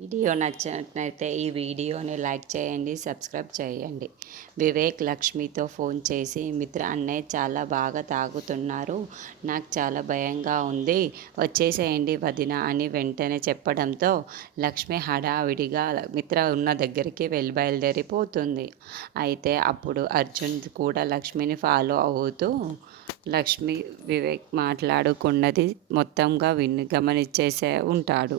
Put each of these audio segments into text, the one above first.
Video నచ్చినట్లయితే ఈ వీడియోని లైక్ చేయండి సబ్స్క్రైబ్ చేయండి. వివేక్ లక్ష్మితో ఫోన్ చేసి మిత్ర అన్నయ్య చాలా బాగా తాగుతున్నారు నాకు చాలా భయంగా ఉంది వచ్చేసేయండి వదిన అని వెంటనే చెప్పడంతో లక్ష్మి హడావిడిగా మిత్ర ఉన్న దగ్గరికి వెళ్ళి బయలుదేరిపోతుంది. అయితే అప్పుడు అర్జున్ కూడా లక్ష్మిని ఫాలో అవుతూ లక్ష్మి వివేక్ మాట్లాడుకున్నది మొత్తంగా విని గమనించేసే ఉంటాడు.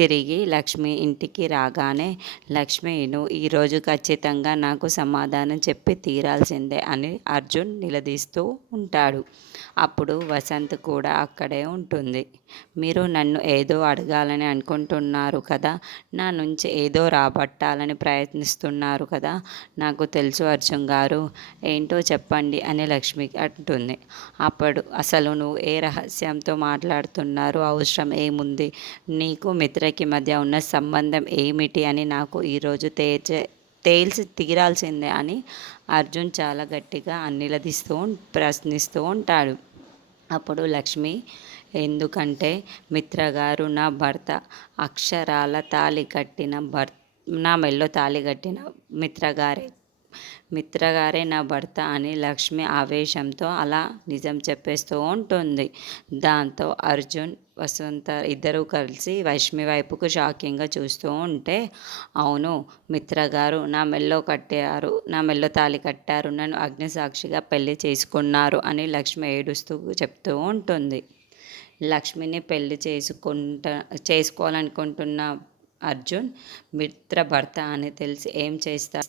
తిరిగి లక్ష్మి ఇంటికి రాగానే లక్ష్మి నువ్వు ఈరోజు ఖచ్చితంగా నాకు సమాధానం చెప్పి తీరాల్సిందే అని అర్జున్ నిలదీస్తూ ఉంటాడు. అప్పుడు వసంత్ కూడా అక్కడే ఉంటుంది. మీరు నన్ను ఏదో అడగాలని అనుకుంటున్నారు కదా? నా నుంచి ఏదో రాబట్టాలని ప్రయత్నిస్తున్నారు కదా? నాకు తెలుసు అర్జున్ గారు. ఏంటో చెప్పండి అని లక్ష్మి అంటుంది. అప్పుడు అసలు నువ్వు ఏ రహస్యంతో మాట్లాడుతున్నారు? అవసరం ఏముంది? నీకు మిత్రకి మధ్య ఉన్న సంబంధం ఏమిటి అని నాకు ఈరోజు తేల్చే తేల్చి తీరాల్సిందే అని అర్జున్ చాలా గట్టిగా నిలదీస్తూ ప్రశ్నిస్తూ ఉంటాడు. అప్పుడు లక్ష్మి ఎందుకంటే మిత్రగారు నా భర్త అక్షరాల తాళి కట్టిన భర్త నా మెల్లో తాళి కట్టిన మిత్రగారే మిత్రగారే నా భర్త అని లక్ష్మి ఆవేశంతో అలా నిజం చెప్పేస్తూ ఉంటుంది. దాంతో అర్జున్ వసంత ఇద్దరూ కలిసి వైష్మి వైపుకు షాకింగ్గా చూస్తూ ఉంటే అవును మిత్రగారు నా మెల్లో కట్టారు నా మెల్లో తాళి కట్టారు నన్ను అగ్నిసాక్షిగా పెళ్ళి చేసుకున్నారు అని లక్ష్మి ఏడుస్తూ చెప్తూ ఉంటుంది. లక్ష్మిని పెళ్ళి చేసుకుంటా చేసుకోవాలనుకుంటున్న అర్జున్ మిత్ర భర్త అని తెలిసి ఏం చేస్తా